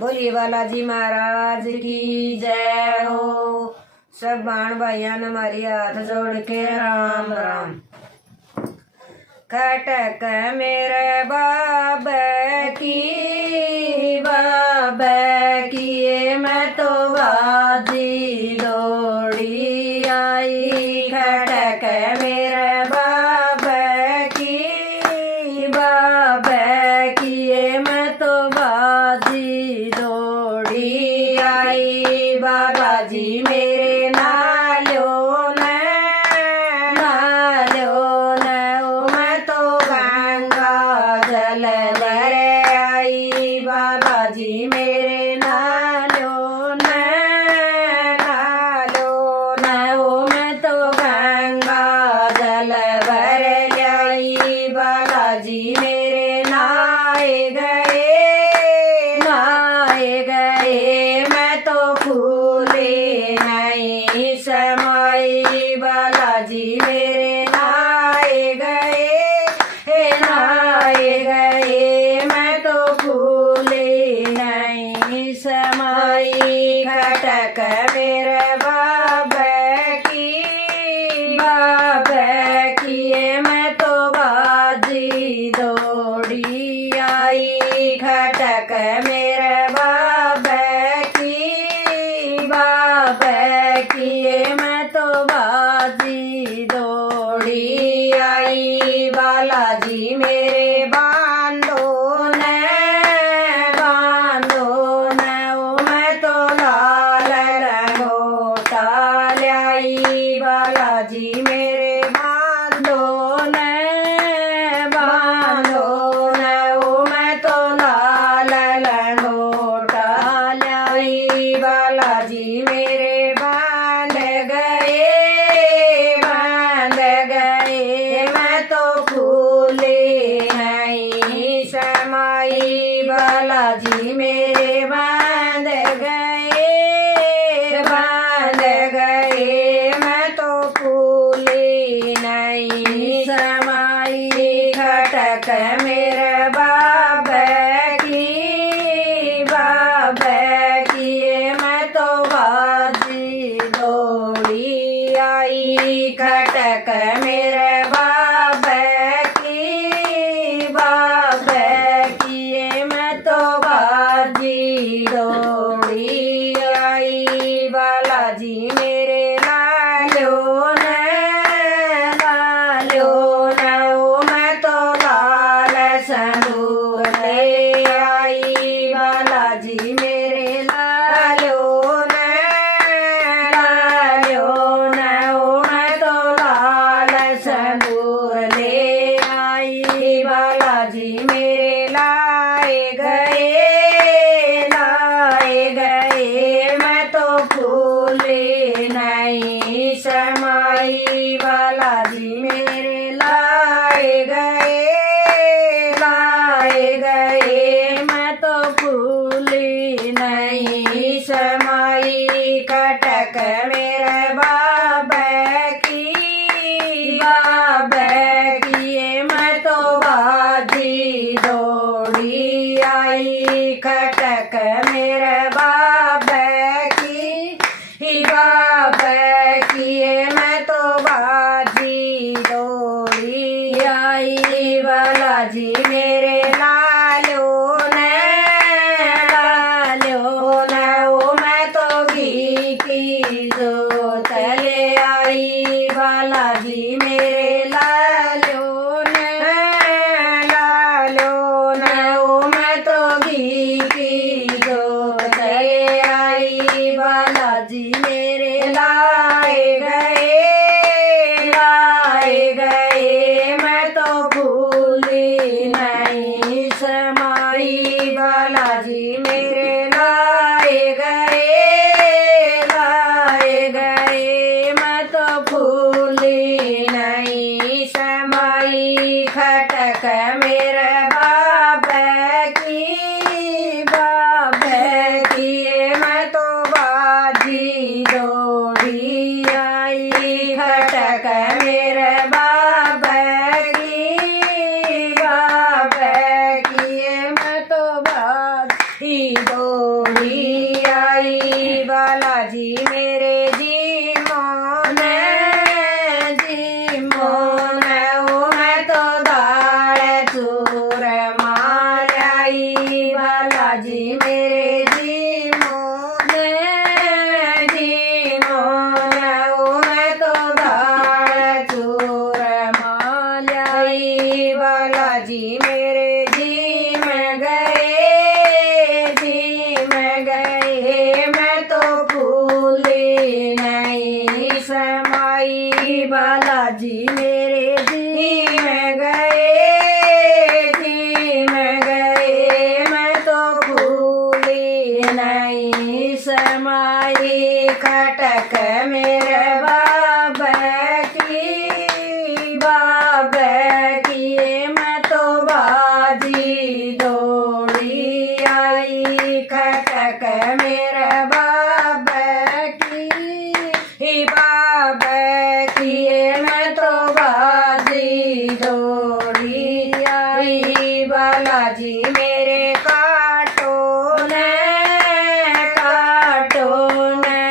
बोलिए बालाजी महाराज की जय हो। सब बाण भाइया ने हमारी हाथ जोड़ के राम राम। खटक मेरे बाब की मैं तो बाजी दौड़ी आई। खटक मेरे बाब की मैं तो बाजी दौड़ी आई। बाबा जी मेरे नालो न मैं तो गंगा जल भर आई। बाबा जी मेरे नालो न मैं तो गंगा जल भर आई। बालाजी मेरे नहाए गए मैं तो फूले नहीं समाई। बालाजी मेरे नहाए गए मैं तो फूले नहीं समाई। खटक मेरे बाब की मैं तो बाजी दौड़ी आई। खटक मेरे बाब की मैं तो बाजी दौड़ी आई। बालाजी मेरे बांधो न मैं तो लाल लंगोटा लाई। बालाजी मेरे बांधो न मैं तो लाल लंगोटा लाई। बालाजी मेरे बांध गए मैं तो फूले नहीं समाई। बालाजी मेरे बांध गए मैं तो फूले नहीं समाई। खटक मेरे बाब की मैं तो बाजी दौड़ी आई। खटक मेरे बाब की मैं तो बाजी दौड़ी आई। बालाजी मेरे लालो न मैं तो लाल संदूर ले आई। बालाजी मेरे लालो न मैं तो लाल संदूर ले आई। बालाजी मेरे लाए गए मैं तो फूले नहीं समाई। बालाजी मेरे लाए गए मैं तो फूले नहीं समाई। खटक मेरे बाब की मैं तो बाजी दौड़ी आई। खटक मेरे बाब की मैं तो बाजी दौड़ी आई। बालाजी मेरे लालो न मैं तो घी की जोत ले आई। बालाजी मेरे लालो मैं तो घी की जोत ले आई। बालाजी मेरे लाए गए मैं तो भूली नहीं समाई। बालाजी मेरे लाए गए मैं तो भूली नहीं समाई। खटक मेरे बाब की मैं तो बाजी दौड़ी आई। खटक मेरे बाब की मैं तो बाजी दौड़ी दौड़ी आई। बालाजी मेरे जी मोने ओ मैं तो दाल चूर मालाई। बालाजी मेरे जी मोने ओ मैं तो दाल चूर मालाई। बालाजी मेरे जी में गए मैं तो फूली नहीं समाई। बालाजी मेरे जी में गए मैं तो फूली नहीं समाई। खटक मेरे बाबा की मैं तो बाजी दौड़ी आई। खटक मेरे बाबा की मैं तो बाजी दौड़ी आई। बालाजी मेरे काटो ने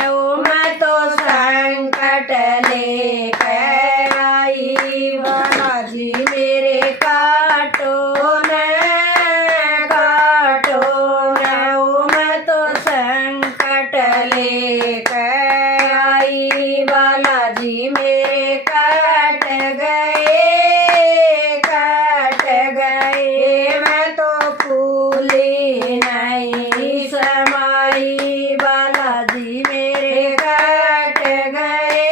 ओ मैं तो संकट लेकर आई। बालाजी मेरे काटो ने ओ मैं तो संकट लेकर आई। बालाजी मेरे कट गए मैं तो फूली नहीं समाई। बालाजी मेरे कट गए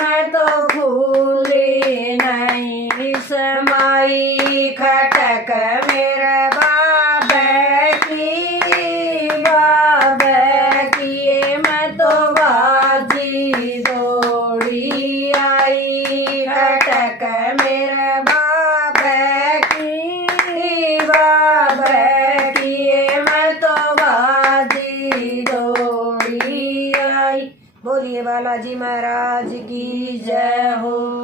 मैं तो फूली नहीं समाई। खटक मेरे बाबा की मैं तो बाजी दौड़ी आई। खटक मेरे बाबा की मैं तो बाजी दौड़ी आई। बोलिए बालाजी महाराज की जय हो।